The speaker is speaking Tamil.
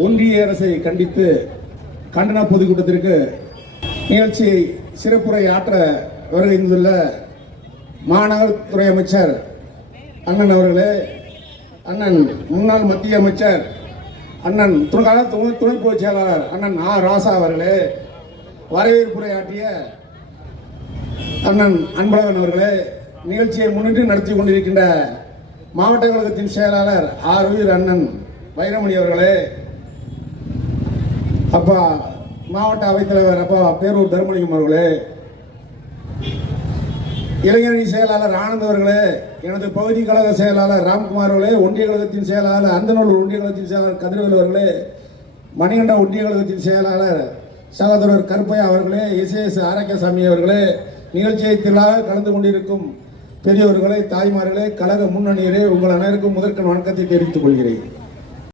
ஒன்றிய அரசை கண்டித்து கண்டன பொதுக்கூட்டத்திற்கு நிகழ்ச்சியை சிறப்புரை ஆற்ற வருகின்றுள்ள மாநகரத்துறை அமைச்சர் அண்ணன் அவர்களே, அண்ணன் முன்னாள் மத்திய அமைச்சர் அண்ணன் துணை பொதுச் செயலாளர் அண்ணன் ராசா அவர்களே, வரவேற்புரையாற்றிய அண்ணன் அன்பழகன் அவர்களே, நிகழ்ச்சியை முன்னிட்டு நடத்தி கொண்டிருக்கின்ற மாவட்ட கழகத்தின் செயலாளர் உயிர் அண்ணன் வைரமணி அவர்களே, அப்பா மாவட்ட அவைத்தலைவர் அப்பா பேரூர் தர்மலிங்கம் அவர்களே, இளைஞரணி செயலாளர் ஆனந்த் அவர்களே, எனது பகுதி கழக செயலாளர் ராம்குமார் அவர்களே, ஒன்றிய கழகத்தின் செயலாளர் அந்தநல்லூர் ஒன்றிய கழகத்தின் செயலாளர் கதிரவேல் அவர்களே, மணிகண்ட ஒன்றிய கழகத்தின் செயலாளர் சகோதரர் கருப்பையா அவர்களே, எஸ் ஆரோக்கியசாமி அவர்களே, நிகழ்ச்சியை திரளாக கலந்து கொண்டிருக்கும் பெரியவர்களே, தாய்மார்களே, கழக முன்னணியரே, உங்கள் அனைவருக்கும் முதற்கண் வணக்கத்தை தெரிவித்துக் கொள்கிறேன்.